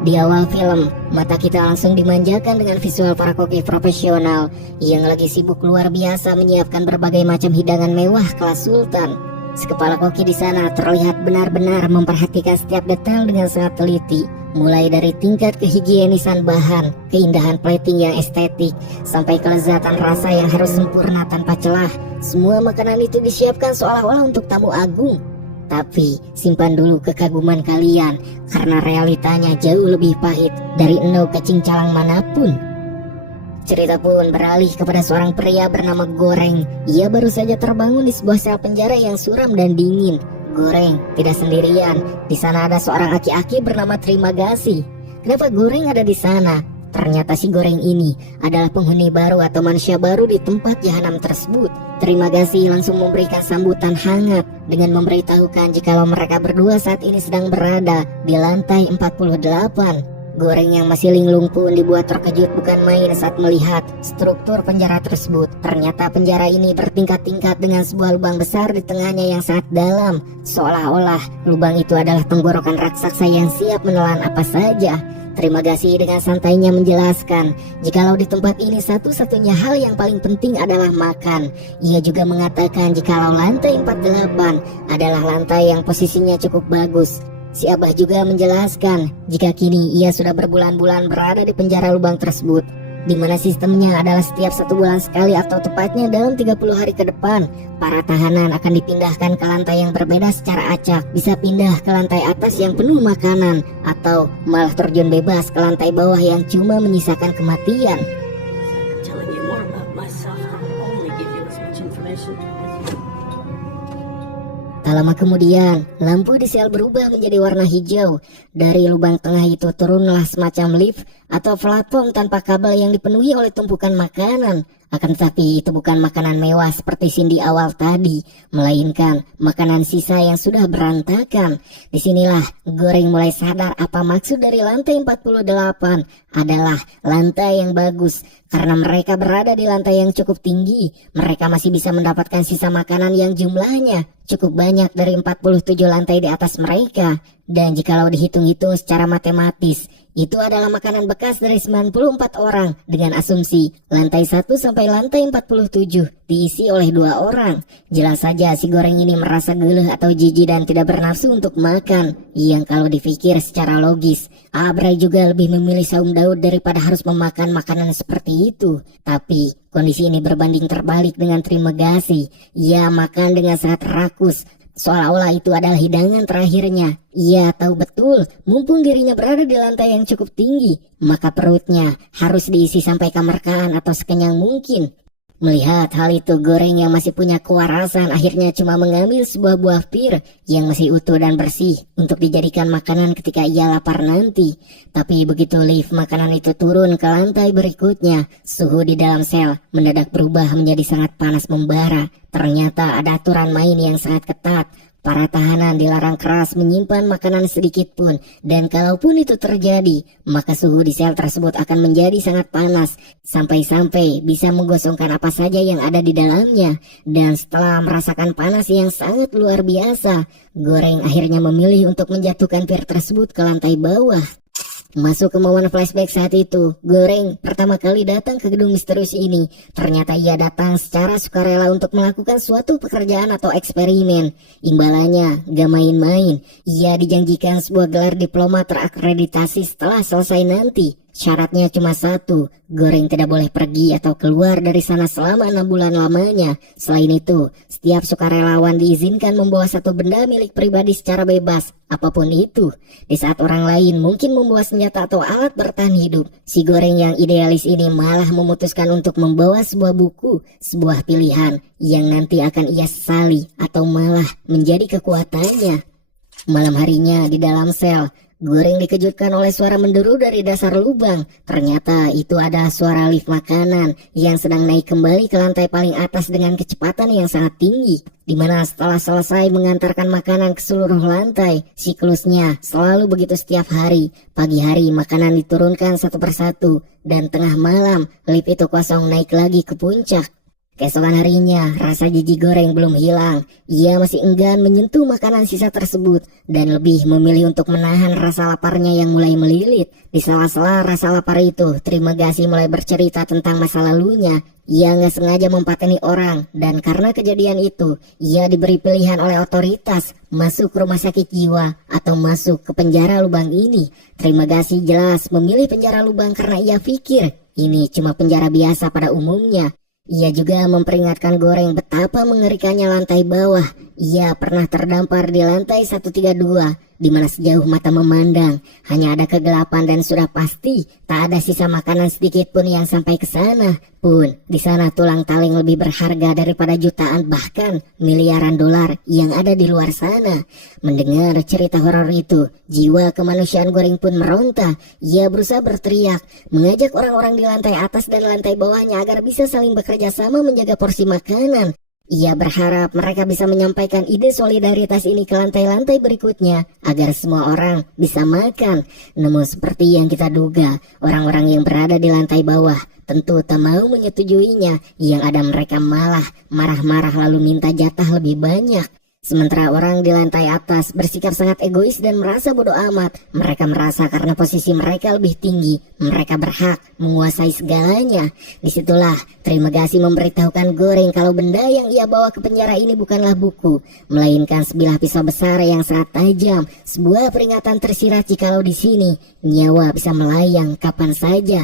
Di awal film, mata kita langsung dimanjakan dengan visual para koki profesional yang lagi sibuk luar biasa menyiapkan berbagai macam hidangan mewah kelas sultan. Sekepala koki di sana terlihat benar-benar memperhatikan setiap detail dengan sangat teliti, mulai dari tingkat kehigienisan bahan, keindahan plating yang estetik, sampai kelezatan rasa yang harus sempurna tanpa celah. Semua makanan itu disiapkan seolah-olah untuk tamu agung. Tapi simpan dulu kekaguman kalian, karena realitanya jauh lebih pahit dari eno kecingcalang manapun. Cerita pun beralih kepada seorang pria bernama Goreng. Ia baru saja terbangun di sebuah sel penjara yang suram dan dingin. Goreng tidak sendirian. Di sana ada seorang aki-aki bernama Terima Kasih. Kenapa Goreng ada di sana? Ternyata si Goreng ini adalah penghuni baru atau manusia baru di tempat jahanam tersebut. Terima Kasih langsung memberikan sambutan hangat dengan memberitahukan jikalau mereka berdua saat ini sedang berada di lantai 48. Goreng yang masih linglung pun dibuat terkejut bukan main saat melihat struktur penjara tersebut. Ternyata penjara ini bertingkat-tingkat dengan sebuah lubang besar di tengahnya yang sangat dalam. Seolah-olah lubang itu adalah tenggorokan raksasa yang siap menelan apa saja. Terima Kasih dengan santainya menjelaskan jikalau di tempat ini satu-satunya hal yang paling penting adalah makan. Ia juga mengatakan jikalau lantai 48 adalah lantai yang posisinya cukup bagus. Si Abah juga menjelaskan jika kini ia sudah berbulan-bulan berada di penjara lubang tersebut, di mana sistemnya adalah setiap 1 bulan sekali atau tepatnya dalam 30 hari ke depan, para tahanan akan dipindahkan ke lantai yang berbeda secara acak. Bisa pindah ke lantai atas yang penuh makanan, atau malah terjun bebas ke lantai bawah yang cuma menyisakan kematian. Tak lama kemudian, lampu di sel berubah menjadi warna hijau. Dari lubang tengah itu turunlah semacam lift atau platform tanpa kabel yang dipenuhi oleh tumpukan makanan. Akan tetapi itu bukan makanan mewah seperti scene di awal tadi, melainkan makanan sisa yang sudah berantakan. Disinilah Goreng mulai sadar apa maksud dari lantai 48 adalah lantai yang bagus. Karena mereka berada di lantai yang cukup tinggi, mereka masih bisa mendapatkan sisa makanan yang jumlahnya cukup banyak dari 47 lantai di atas mereka. Dan jikalau dihitung-hitung secara matematis, itu adalah makanan bekas dari 94 orang dengan asumsi lantai 1 sampai lantai 47 diisi oleh 2 orang. Jelas saja si Goreng ini merasa geluh atau jijik dan tidak bernafsu untuk makan. Yang kalau dipikir secara logis, Abrai juga lebih memilih saum Daud daripada harus memakan makanan seperti itu. Tapi kondisi ini berbanding terbalik dengan Terima Kasih. Ia makan dengan sangat rakus, seolah-olah itu adalah hidangan terakhirnya. Ia tahu betul, mumpung dirinya berada di lantai yang cukup tinggi, maka perutnya harus diisi sampai kemerkaan atau sekenyang mungkin. Melihat hal itu, Goreng yang masih punya kewarasan akhirnya cuma mengambil sebuah buah pir yang masih utuh dan bersih untuk dijadikan makanan ketika ia lapar nanti. Tapi begitu lift makanan itu turun ke lantai berikutnya, suhu di dalam sel mendadak berubah menjadi sangat panas membara. Ternyata ada aturan main yang sangat ketat. Para tahanan dilarang keras menyimpan makanan sedikit pun, dan kalaupun itu terjadi, maka suhu di sel tersebut akan menjadi sangat panas, sampai-sampai bisa menggosongkan apa saja yang ada di dalamnya. Dan setelah merasakan panas yang sangat luar biasa, Goreng akhirnya memilih untuk menjatuhkan pir tersebut ke lantai bawah. Masuk ke momen flashback saat itu, Goreng pertama kali datang ke gedung misterius ini. Ternyata ia datang secara sukarela untuk melakukan suatu pekerjaan atau eksperimen. Imbalannya gak main-main. Ia dijanjikan sebuah gelar diploma terakreditasi setelah selesai nanti. Syaratnya cuma satu, Goreng tidak boleh pergi atau keluar dari sana selama 6 bulan lamanya. Selain itu, setiap sukarelawan diizinkan membawa satu benda milik pribadi secara bebas, apapun itu. Di saat orang lain mungkin membawa senjata atau alat bertahan hidup, si Goreng yang idealis ini malah memutuskan untuk membawa sebuah buku, sebuah pilihan yang nanti akan ia sesali atau malah menjadi kekuatannya. Malam harinya di dalam sel, Goreng dikejutkan oleh suara menderu dari dasar lubang. Ternyata itu adalah suara lift makanan yang sedang naik kembali ke lantai paling atas dengan kecepatan yang sangat tinggi. Dimana setelah selesai mengantarkan makanan ke seluruh lantai, siklusnya selalu begitu setiap hari. Pagi hari makanan diturunkan satu persatu, dan tengah malam lift itu kosong naik lagi ke puncak. Keesokan harinya, rasa jijik goreng belum hilang. Ia masih enggan menyentuh makanan sisa tersebut dan lebih memilih untuk menahan rasa laparnya yang mulai melilit. Di sela-sela rasa lapar itu, Trimagasi mulai bercerita tentang masa lalunya. Ia nggak sengaja mempateni orang, dan karena kejadian itu, ia diberi pilihan oleh otoritas masuk rumah sakit jiwa atau masuk ke penjara lubang ini. Trimagasi jelas memilih penjara lubang karena ia pikir ini cuma penjara biasa pada umumnya. Ia juga memperingatkan Goreng betapa mengerikannya lantai bawah. Ia pernah terdampar di lantai 132, di mana sejauh mata memandang hanya ada kegelapan dan sudah pasti tak ada sisa makanan sedikit pun yang sampai ke sana. Pun di sana tulang taling lebih berharga daripada jutaan bahkan miliaran dolar yang ada di luar sana. Mendengar cerita horor itu, jiwa kemanusiaan Goreng pun meronta. Ia berusaha berteriak, mengajak orang-orang di lantai atas dan lantai bawahnya agar bisa saling bekerja sama menjaga porsi makanan. Ia berharap mereka bisa menyampaikan ide solidaritas ini ke lantai-lantai berikutnya agar semua orang bisa makan. Namun seperti yang kita duga, orang-orang yang berada di lantai bawah tentu tak mau menyetujuinya. Yang ada mereka malah marah-marah lalu minta jatah lebih banyak. Sementara orang di lantai atas bersikap sangat egois dan merasa bodoh amat. Mereka merasa karena posisi mereka lebih tinggi, mereka berhak menguasai segalanya. Disitulah Trimagasi memberitahukan Goreng kalau benda yang ia bawa ke penjara ini bukanlah buku, melainkan sebilah pisau besar yang sangat tajam. Sebuah peringatan tersirat jikalau di sini nyawa bisa melayang kapan saja.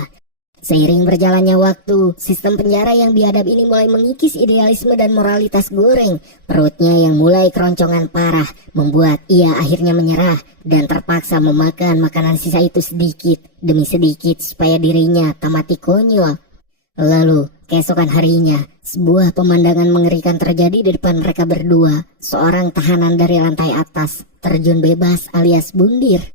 Seiring berjalannya waktu, sistem penjara yang biadab ini mulai mengikis idealisme dan moralitas Goreng. Perutnya yang mulai keroncongan parah membuat ia akhirnya menyerah dan terpaksa memakan makanan sisa itu sedikit demi sedikit supaya dirinya tak mati konyol. Lalu, keesokan harinya, sebuah pemandangan mengerikan terjadi di depan mereka berdua. Seorang tahanan dari lantai atas terjun bebas alias bundir.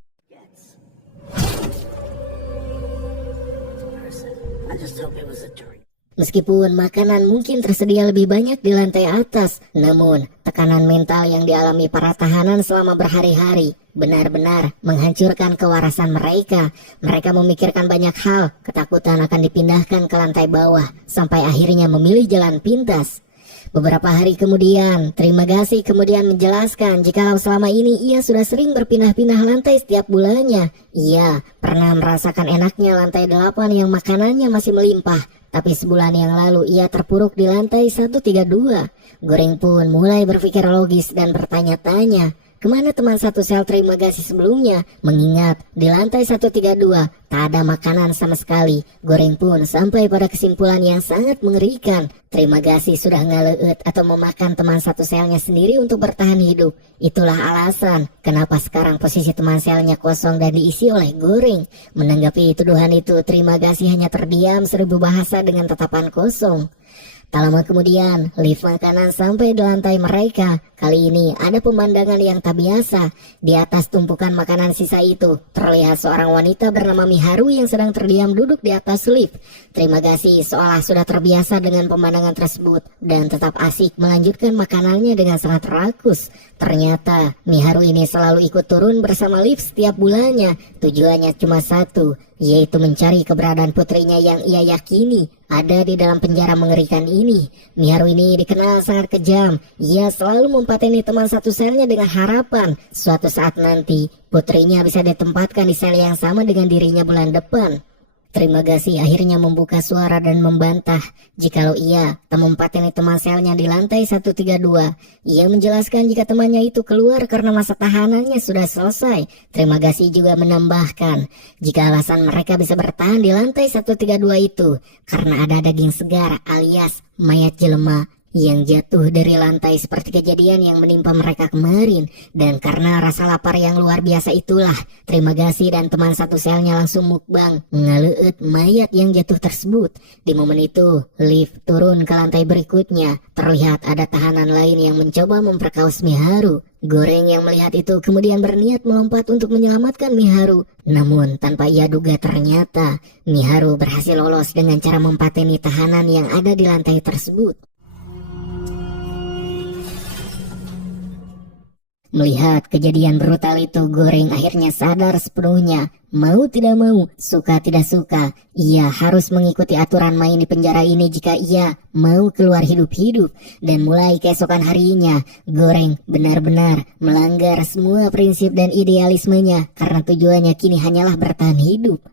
Meskipun makanan mungkin tersedia lebih banyak di lantai atas, namun tekanan mental yang dialami para tahanan selama berhari-hari benar-benar menghancurkan kewarasan mereka. Mereka memikirkan banyak hal, ketakutan akan dipindahkan ke lantai bawah, sampai akhirnya memilih jalan pintas. Beberapa hari kemudian, Trimagasi kemudian menjelaskan jikalau selama ini ia sudah sering berpindah-pindah lantai setiap bulannya. Ia pernah merasakan enaknya lantai 8 yang makanannya masih melimpah. Tapi sebulan yang lalu ia terpuruk di lantai 132. Goreng pun mulai berpikir logis dan bertanya-tanya, kemana teman satu sel Trimagasi sebelumnya? Mengingat di lantai 132 tak ada makanan sama sekali. Goreng pun sampai pada kesimpulan yang sangat mengerikan. Trimagasi sudah ngaleut atau memakan teman satu selnya sendiri untuk bertahan hidup. Itulah alasan kenapa sekarang posisi teman selnya kosong dan diisi oleh Goreng. Menanggapi tuduhan itu, Trimagasi hanya terdiam seribu bahasa dengan tatapan kosong. Tak lama kemudian, lift makanan sampai di lantai mereka. Kali ini ada pemandangan yang tak biasa. Di atas tumpukan makanan sisa itu, terlihat seorang wanita bernama Miharu yang sedang terdiam duduk di atas lift. Trimagasi seolah sudah terbiasa dengan pemandangan tersebut dan tetap asik melanjutkan makanannya dengan sangat rakus. Ternyata Miharu ini selalu ikut turun bersama lift setiap bulannya. Tujuannya cuma satu, yaitu mencari keberadaan putrinya yang ia yakini ada di dalam penjara mengerikan ini. Miharu ini dikenal sangat kejam. Ia selalu mempateni teman satu selnya dengan harapan suatu saat nanti putrinya bisa ditempatkan di sel yang sama dengan dirinya bulan depan. Trimagasi akhirnya membuka suara dan membantah jikalau ia tak mempateni teman selnya di lantai 132. Ia menjelaskan jika temannya itu keluar karena masa tahanannya sudah selesai. Trimagasi juga menambahkan jika alasan mereka bisa bertahan di lantai 132 itu karena ada daging segar alias mayat jelema yang jatuh dari lantai seperti kejadian yang menimpa mereka kemarin. Dan karena rasa lapar yang luar biasa itulah, Trimagasi dan teman satu selnya langsung mukbang ngaleut mayat yang jatuh tersebut. Di momen itu, lift turun ke lantai berikutnya. Terlihat ada tahanan lain yang mencoba memperkaos Miharu. Goreng yang melihat itu kemudian berniat melompat untuk menyelamatkan Miharu. Namun tanpa ia duga ternyata Miharu berhasil lolos dengan cara mempateni tahanan yang ada di lantai tersebut. Melihat kejadian brutal itu, Goreng akhirnya sadar sepenuhnya. Mau tidak mau, suka tidak suka, ia harus mengikuti aturan main di penjara ini jika ia mau keluar hidup-hidup. Dan mulai keesokan harinya, Goreng benar-benar melanggar semua prinsip dan idealismenya karena tujuannya kini hanyalah bertahan hidup.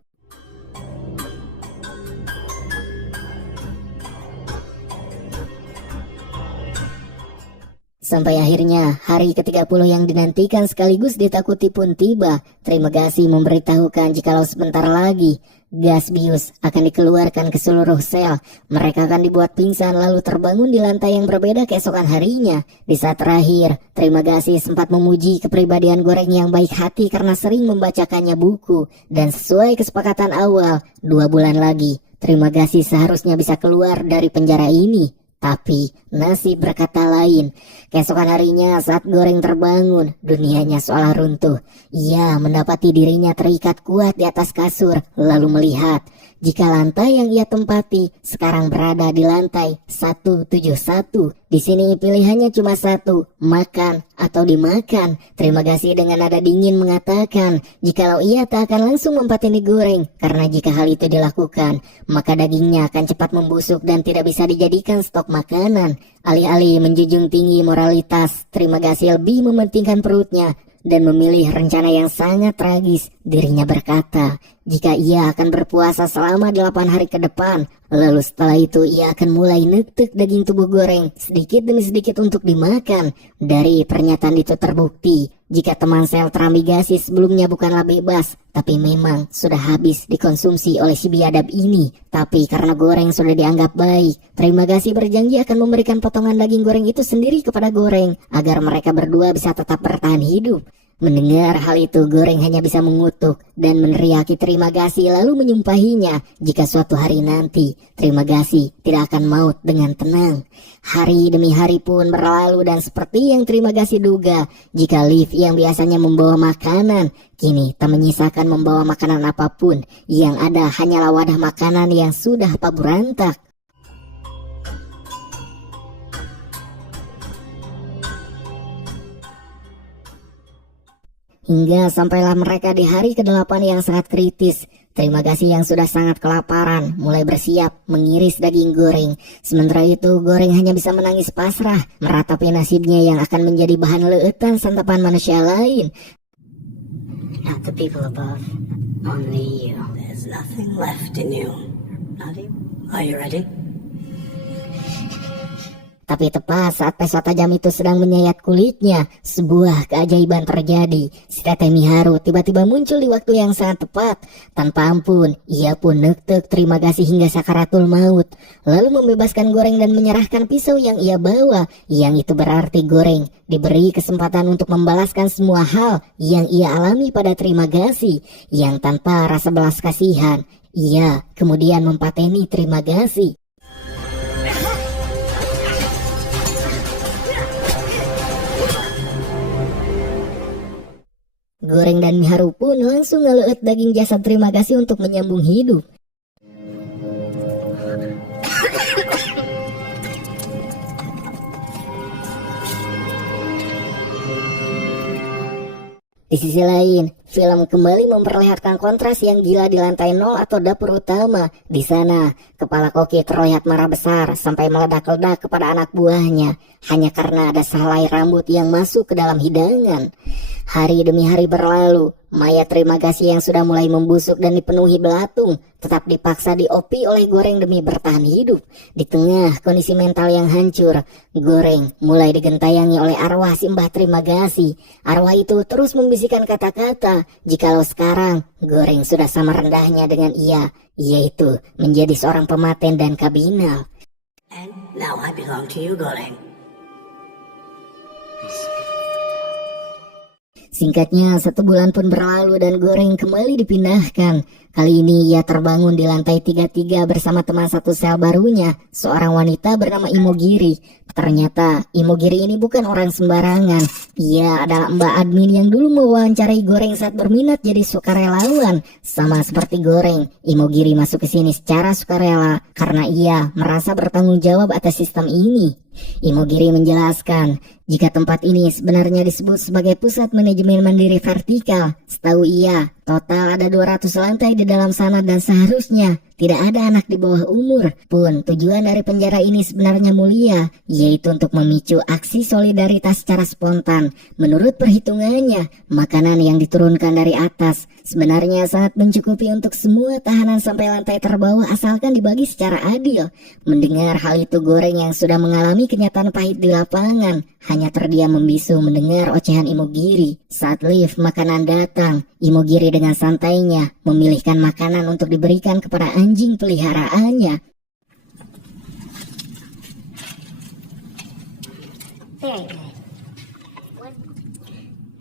Sampai akhirnya hari ke-30 yang dinantikan sekaligus ditakuti pun tiba. Terima kasih memberitahukan jikalau sebentar lagi gas bius akan dikeluarkan ke seluruh sel. Mereka akan dibuat pingsan lalu terbangun di lantai yang berbeda keesokan harinya. Di saat terakhir, terima kasih sempat memuji kepribadian Goreng yang baik hati karena sering membacakannya buku. Dan sesuai kesepakatan awal, 2 bulan lagi, terima kasih seharusnya bisa keluar dari penjara ini. Tapi nasib berkata lain. Keesokan harinya saat Goreng terbangun, dunianya seolah runtuh. Ia mendapati dirinya terikat kuat di atas kasur, lalu melihat jika lantai yang ia tempati sekarang berada di lantai 171. Di sini pilihannya cuma satu, makan atau dimakan. Terima kasih dengan nada dingin mengatakan jikalau ia tak akan langsung mempateni Goreng, karena jika hal itu dilakukan, maka dagingnya akan cepat membusuk dan tidak bisa dijadikan stok makanan. Alih-alih menjunjung tinggi moralitas, terima kasih lebih mementingkan perutnya dan memilih rencana yang sangat tragis. Dirinya berkata, jika ia akan berpuasa selama 8 hari ke depan, lalu setelah itu ia akan mulai netek daging tubuh Goreng sedikit demi sedikit untuk dimakan. Dari pernyataan itu terbukti, jika teman sel Teramigasi sebelumnya bukanlah bebas, tapi memang sudah habis dikonsumsi oleh si biadab ini. Tapi karena Goreng sudah dianggap baik, Terima kasih berjanji akan memberikan potongan daging goreng itu sendiri kepada Goreng, agar mereka berdua bisa tetap bertahan hidup. Mendengar hal itu, Goreng hanya bisa mengutuk dan meneriaki terima kasih lalu menyumpahinya jika suatu hari nanti terima kasih tidak akan maut dengan tenang. Hari demi hari pun berlalu dan seperti yang terima kasih duga, jika Liv yang biasanya membawa makanan kini tak menyisakan membawa makanan apapun, yang ada hanyalah wadah makanan yang sudah paburantak. Hingga sampailah mereka di hari ke-8 yang sangat kritis. Terima kasih yang sudah sangat kelaparan mulai bersiap mengiris daging Goreng. Sementara itu Goreng hanya bisa menangis pasrah meratapi nasibnya yang akan menjadi bahan leutan santapan manusia lain. Not the people above, only you. There's nothing left in you. Ready? Are you ready? Tapi tepat saat peso tajam itu sedang menyayat kulitnya, sebuah keajaiban terjadi. Si Teteh Miharu tiba-tiba muncul di waktu yang sangat tepat. Tanpa ampun, ia pun nektek terima kasih hingga sakaratul maut. Lalu membebaskan Goreng dan menyerahkan pisau yang ia bawa. Yang itu berarti Goreng diberi kesempatan untuk membalaskan semua hal yang ia alami pada terima kasih. Yang tanpa rasa belas kasihan, ia kemudian mempateni terima kasih. Goreng dan Miharu pun langsung ngeleut daging jasad terima kasih untuk menyambung hidup. Di sisi lain, film kembali memperlihatkan kontras yang gila di lantai 0 atau dapur utama. Di sana, kepala Koki terlihat marah besar sampai meledak-ledak kepada anak buahnya hanya karena ada sehelai rambut yang masuk ke dalam hidangan. Hari demi hari berlalu, mayat terima kasih yang sudah mulai membusuk dan dipenuhi belatung tetap dipaksa diopi oleh Goreng demi bertahan hidup. Di tengah kondisi mental yang hancur, Goreng mulai digentayangi oleh arwah Simbah terima kasih. Arwah itu terus membisikkan kata-kata, jikalau sekarang Goreng sudah sama rendahnya dengan ia, yaitu menjadi seorang pematen dan kabinal. And now I belong to you, Goreng. Singkatnya, 1 bulan pun berlalu dan Goreng kembali dipindahkan. Kali ini ia terbangun di lantai 33 bersama teman satu sel barunya, seorang wanita bernama Imogiri. Ternyata Imogiri ini bukan orang sembarangan. Ia adalah mbak admin yang dulu mewawancarai Goreng saat berminat jadi sukarelawan. Sama seperti Goreng, Imogiri masuk ke sini secara sukarela karena ia merasa bertanggung jawab atas sistem ini. Imogiri menjelaskan, jika tempat ini sebenarnya disebut sebagai pusat manajemen mandiri vertikal. Setahu ia, total ada 200 lantai di dalam sana dan seharusnya tidak ada anak di bawah umur. Pun tujuan dari penjara ini sebenarnya mulia, yaitu untuk memicu aksi solidaritas secara spontan. Menurut perhitungannya, makanan yang diturunkan dari atas sebenarnya sangat mencukupi untuk semua tahanan sampai lantai terbawah asalkan dibagi secara adil. Mendengar hal itu, Goreng yang sudah mengalami kenyataan pahit di lapangan hanya terdiam membisu mendengar ocehan Imogiri. Saat lift makanan datang, Imogiri dengan santainya memilihkan makanan untuk diberikan kepada anjing peliharaannya. Very good.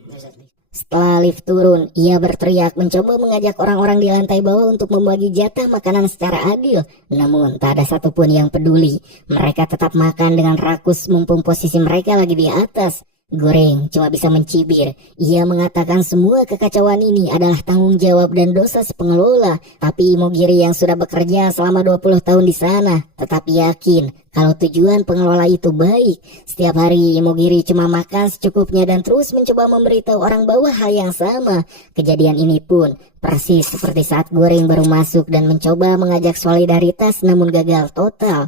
There's at least Setelah lift turun, ia berteriak mencoba mengajak orang-orang di lantai bawah untuk membagi jatah makanan secara adil. Namun tak ada satupun yang peduli. Mereka tetap makan dengan rakus mumpung posisi mereka lagi di atas. Goreng cuma bisa mencibir. Ia mengatakan semua kekacauan ini adalah tanggung jawab dan dosa si pengelola. Tapi Imogiri yang sudah bekerja selama 20 tahun di sana tetap yakin kalau tujuan pengelola itu baik. Setiap hari Imogiri cuma makan secukupnya dan terus mencoba memberitahu orang bawah hal yang sama. Kejadian ini pun persis seperti saat Goreng baru masuk dan mencoba mengajak solidaritas namun gagal total.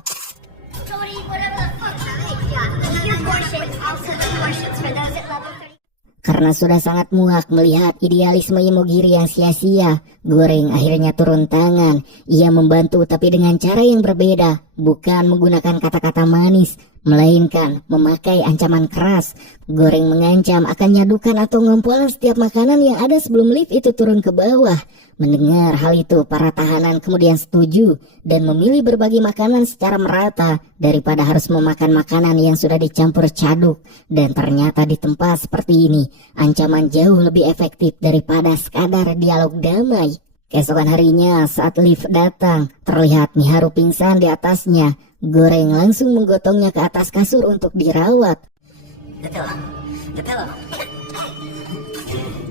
Cody, whatever the fuck, yeah. Your portion is also the portions for those at level 30. Karena sudah sangat muak melihat idealisme Imogiri yang sia-sia, Goreng akhirnya turun tangan. Ia membantu tapi dengan cara yang berbeda, bukan menggunakan kata-kata manis, melainkan memakai ancaman keras. Goreng mengancam akan nyadukan atau ngompolan setiap makanan yang ada sebelum lift itu turun ke bawah. Mendengar hal itu, para tahanan kemudian setuju dan memilih berbagi makanan secara merata daripada harus memakan makanan yang sudah dicampur caduk. Dan ternyata di tempat seperti ini, ancaman jauh lebih efektif daripada sekadar dialog damai. Keesokan harinya saat lift datang, terlihat Miharu pingsan di atasnya. Goreng langsung menggotongnya ke atas kasur untuk dirawat. The pillow. The pillow.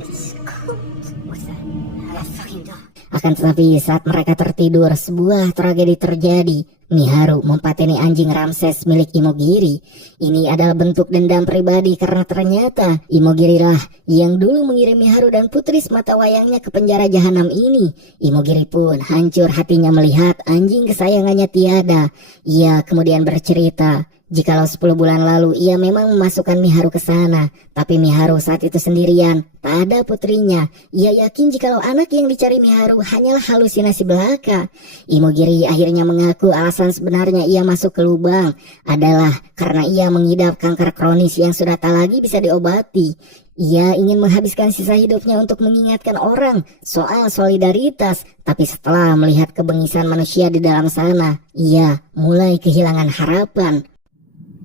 It's cold. What's that? I got fucking dog. Akan tetapi saat mereka tertidur, sebuah tragedi terjadi. Miharu mempateni anjing Ramses milik Imogiri. Ini adalah bentuk dendam pribadi karena ternyata Imogiri lah yang dulu mengirim Miharu dan putri semata wayangnya ke penjara jahanam ini. Imogiri pun hancur hatinya melihat anjing kesayangannya tiada. Ia kemudian bercerita, jikalau 10 bulan lalu ia memang memasukkan Miharu ke sana, tapi Miharu saat itu sendirian, tak ada putrinya. Ia yakin jikalau anak yang dicari Miharu hanyalah halusinasi belaka. Imogiri akhirnya mengaku alasan sebenarnya ia masuk ke lubang adalah karena ia mengidap kanker kronis yang sudah tak lagi bisa diobati. Ia ingin menghabiskan sisa hidupnya untuk mengingatkan orang soal solidaritas, tapi setelah melihat kebengisan manusia di dalam sana, ia mulai kehilangan harapan.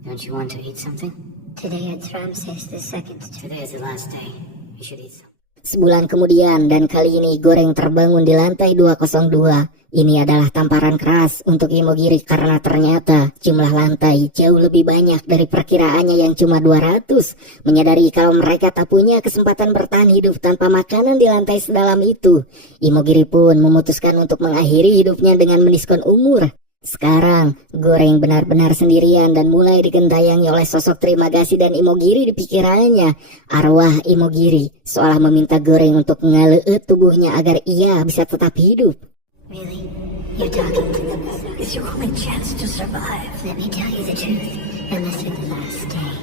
Don't you want to eat something? Today it's Ramses the second. Today is the last day. You should eat something. Sebulan kemudian dan kali ini Goreng terbangun di lantai 202. Ini adalah tamparan keras untuk Imogiri karena ternyata jumlah lantai jauh lebih banyak dari perkiraannya yang cuma 200. Menyadari kalau mereka tak punya kesempatan bertahan hidup tanpa makanan di lantai sedalam itu, Imogiri pun memutuskan untuk mengakhiri hidupnya dengan mendiskon umur. Sekarang, Goreng benar-benar sendirian dan mulai digentayangi oleh sosok terima kasih dan Imogiri di pikirannya. Arwah Imogiri seolah meminta Goreng untuk ngaleut tubuhnya agar ia bisa tetap hidup. Really? You're talking to them. It's your only chance to survive. Let me tell you the truth. Unless you're the last day.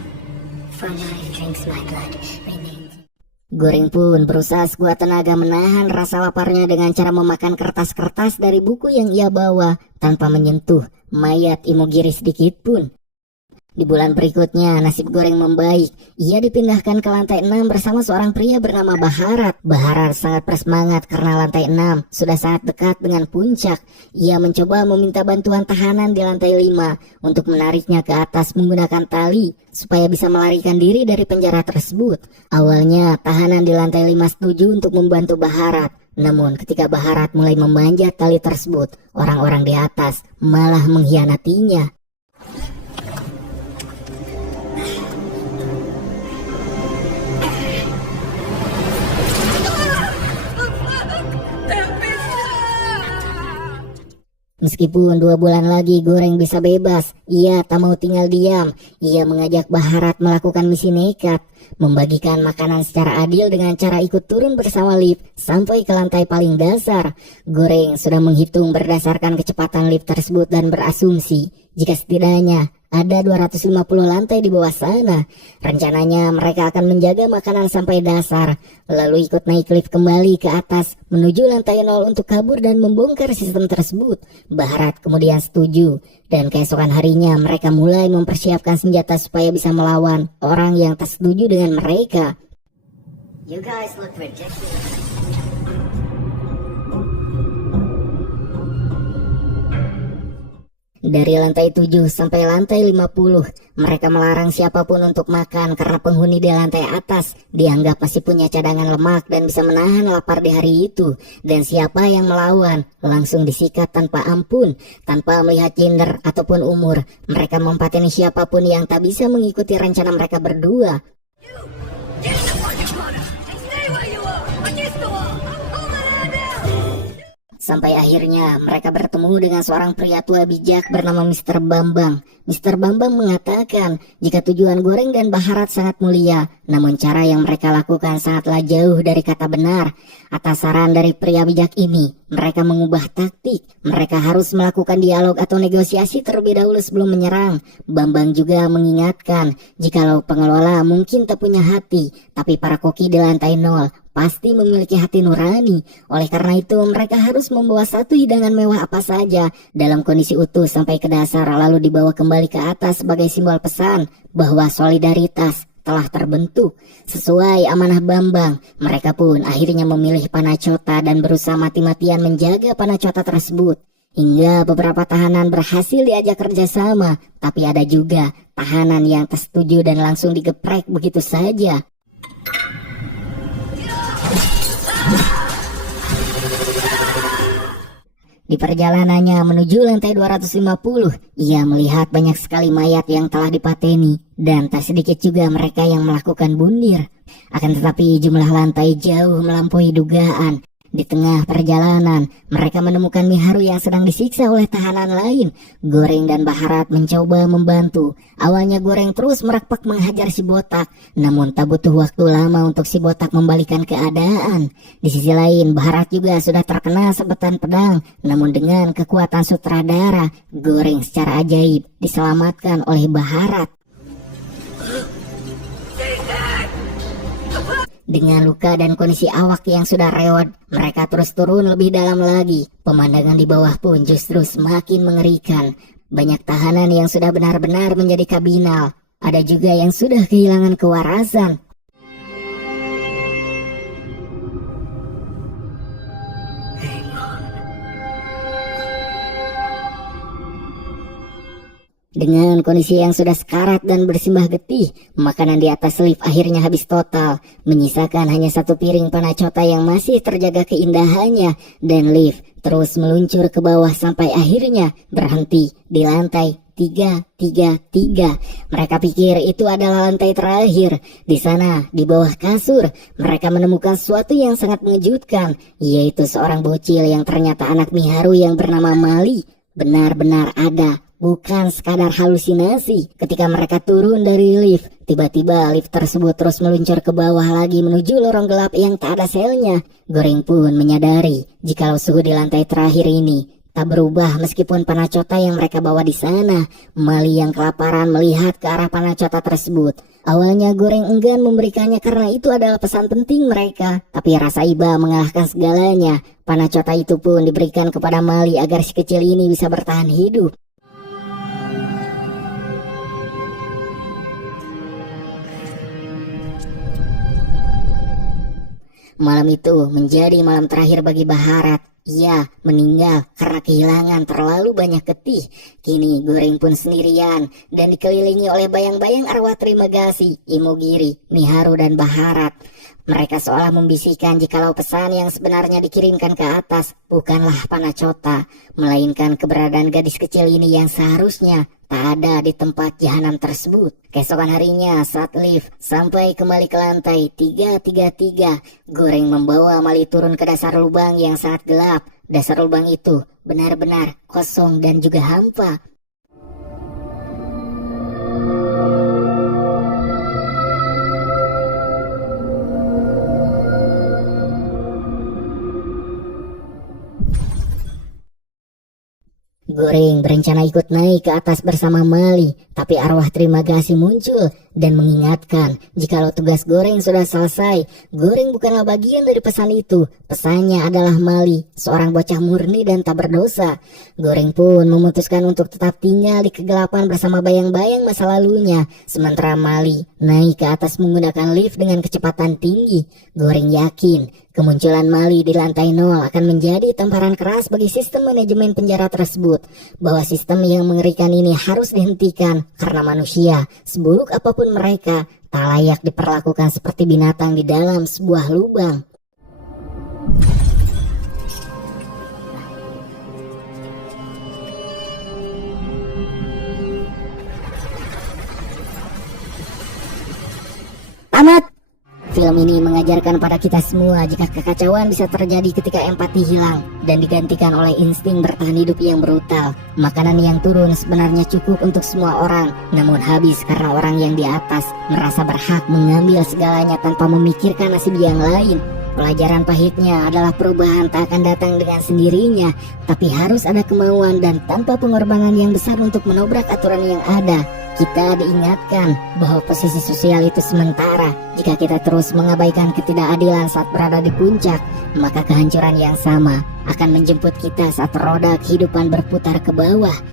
For life drinks my blood, remains. Goreng pun berusaha sekuat tenaga menahan rasa laparnya dengan cara memakan kertas-kertas dari buku yang ia bawa tanpa menyentuh mayat Imogiri sedikit pun. Di bulan berikutnya, nasib Goreng membaik. Ia dipindahkan ke lantai 6 bersama seorang pria bernama Baharat. Baharat sangat bersemangat karena lantai 6 sudah sangat dekat dengan puncak. Ia mencoba meminta bantuan tahanan di lantai 5 untuk menariknya ke atas menggunakan tali supaya bisa melarikan diri dari penjara tersebut. Awalnya, tahanan di lantai 5 setuju untuk membantu Baharat. Namun ketika Bharat mulai memanjat tali tersebut, orang-orang di atas malah mengkhianatinya. Meskipun 2 bulan lagi Goreng bisa bebas, ia tak mau tinggal diam. Ia mengajak Bharat melakukan misi nekat, membagikan makanan secara adil dengan cara ikut turun bersama lift sampai ke lantai paling dasar. Goreng sudah menghitung berdasarkan kecepatan lift tersebut dan berasumsi jika setidaknya ada 250 lantai di bawah sana. Rencananya mereka akan menjaga makanan sampai dasar, lalu ikut naik lift kembali ke atas menuju lantai 0 untuk kabur dan membongkar sistem tersebut. Bharat kemudian setuju, dan keesokan harinya mereka mulai mempersiapkan senjata supaya bisa melawan orang yang tak setuju dengan mereka. You guys look ridiculous. Dari lantai 7 sampai lantai 50, mereka melarang siapapun untuk makan karena penghuni di lantai atas dianggap masih punya cadangan lemak dan bisa menahan lapar di hari itu. Dan siapa yang melawan langsung disikat tanpa ampun, tanpa melihat gender ataupun umur. Mereka mempateni siapapun yang tak bisa mengikuti rencana mereka berdua. Get in the fucking corner and stay where you are, against the wall. Hold on now. Sampai akhirnya mereka bertemu dengan seorang pria tua bijak bernama Mr. Bambang. Mr. Bambang mengatakan jika tujuan Goreng dan Bharat sangat mulia, namun cara yang mereka lakukan sangatlah jauh dari kata benar. Atas saran dari pria bijak ini, mereka mengubah taktik. Mereka harus melakukan dialog atau negosiasi terlebih dahulu sebelum menyerang. Bambang juga mengingatkan jikalau pengelola mungkin tak punya hati, tapi para koki di lantai 0 pasti memiliki hati nurani. Oleh karena itu mereka harus membawa satu hidangan mewah apa saja dalam kondisi utuh sampai ke dasar, lalu dibawa kembali ke atas sebagai simbol pesan bahwa solidaritas telah terbentuk. Sesuai amanah Bambang, mereka pun akhirnya memilih Panacota dan berusaha mati-matian menjaga Panacota tersebut. Hingga beberapa tahanan berhasil diajak kerjasama, tapi ada juga tahanan yang tak setuju dan langsung digeprek begitu saja. Di perjalanannya menuju lantai 250, ia melihat banyak sekali mayat yang telah dipateni, dan tak sedikit juga mereka yang melakukan bundir. Akan tetapi jumlah lantai jauh melampaui dugaan. Di tengah perjalanan, mereka menemukan Miharu yang sedang disiksa oleh tahanan lain. Goreng dan Bharat mencoba membantu. Awalnya Goreng terus merakpak menghajar si botak, namun tak butuh waktu lama untuk si botak membalikan keadaan. Di sisi lain, Bharat juga sudah terkena sabetan pedang, namun dengan kekuatan sutradara, Goreng secara ajaib diselamatkan oleh Bharat. Dengan luka dan kondisi awak yang sudah rewot, mereka terus turun lebih dalam lagi. Pemandangan di bawah pun justru semakin mengerikan. Banyak tahanan yang sudah benar-benar menjadi kabinal. Ada juga yang sudah kehilangan kewarasan. Dengan kondisi yang sudah sekarat dan bersimbah getih, makanan di atas lift akhirnya habis total, menyisakan hanya satu piring Panacota yang masih terjaga keindahannya, dan lift terus meluncur ke bawah sampai akhirnya berhenti di lantai 333. Mereka pikir itu adalah lantai terakhir. Di sana, di bawah kasur, mereka menemukan sesuatu yang sangat mengejutkan, yaitu seorang bocil yang ternyata anak Miharu yang bernama Mali. Benar-benar ada, bukan sekadar halusinasi. Ketika mereka turun dari lift, tiba-tiba lift tersebut terus meluncur ke bawah lagi menuju lorong gelap yang tak ada selnya. Goreng pun menyadari jikalau suhu di lantai terakhir ini tak berubah meskipun Panacota yang mereka bawa di sana. Mali yang kelaparan melihat ke arah Panacota tersebut. Awalnya Goreng enggan memberikannya karena itu adalah pesan penting mereka, tapi rasa iba mengalahkan segalanya. Panacota itu pun diberikan kepada Mali agar si kecil ini bisa bertahan hidup. Malam itu menjadi malam terakhir bagi Bharat. Ia meninggal karena kehilangan terlalu banyak getih. Kini Goreng pun sendirian dan dikelilingi oleh bayang-bayang arwah terima kasih Imogiri, Miharu dan Bharat. Mereka seolah membisikkan jikalau pesan yang sebenarnya dikirimkan ke atas bukanlah Panacota, melainkan keberadaan gadis kecil ini yang seharusnya tak ada di tempat jahanam tersebut. Keesokan harinya saat lift sampai kembali ke lantai 333, Goreng membawa Mali turun ke dasar lubang yang sangat gelap. Dasar lubang itu benar-benar kosong dan juga hampa. Goreng berencana ikut naik ke atas bersama Mali, tapi arwah terima kasih muncul dan mengingatkan jikalau tugas Goreng sudah selesai. Goreng bukanlah bagian dari pesan itu. Pesannya adalah Mali, seorang bocah murni dan tak berdosa. Goreng pun memutuskan untuk tetap tinggal di kegelapan bersama bayang-bayang masa lalunya, sementara Mali naik ke atas menggunakan lift dengan kecepatan tinggi. Goreng yakin kemunculan Mali di lantai 0 akan menjadi tamparan keras bagi sistem manajemen penjara tersebut, bahwa sistem yang mengerikan ini harus dihentikan karena manusia, seburuk apapun mereka, tak layak diperlakukan seperti binatang di dalam sebuah lubang. Tamat! Film ini mengajarkan pada kita semua jika kekacauan bisa terjadi ketika empati hilang dan digantikan oleh insting bertahan hidup yang brutal. Makanan yang turun sebenarnya cukup untuk semua orang, namun habis karena orang yang di atas merasa berhak mengambil segalanya tanpa memikirkan nasib yang lain. Pelajaran pahitnya adalah perubahan tak akan datang dengan sendirinya, tapi harus ada kemauan dan tanpa pengorbanan yang besar untuk menobrak aturan yang ada. Kita diingatkan bahwa posisi sosial itu sementara. Jika kita terus mengabaikan ketidakadilan saat berada di puncak, maka kehancuran yang sama akan menjemput kita saat roda kehidupan berputar ke bawah.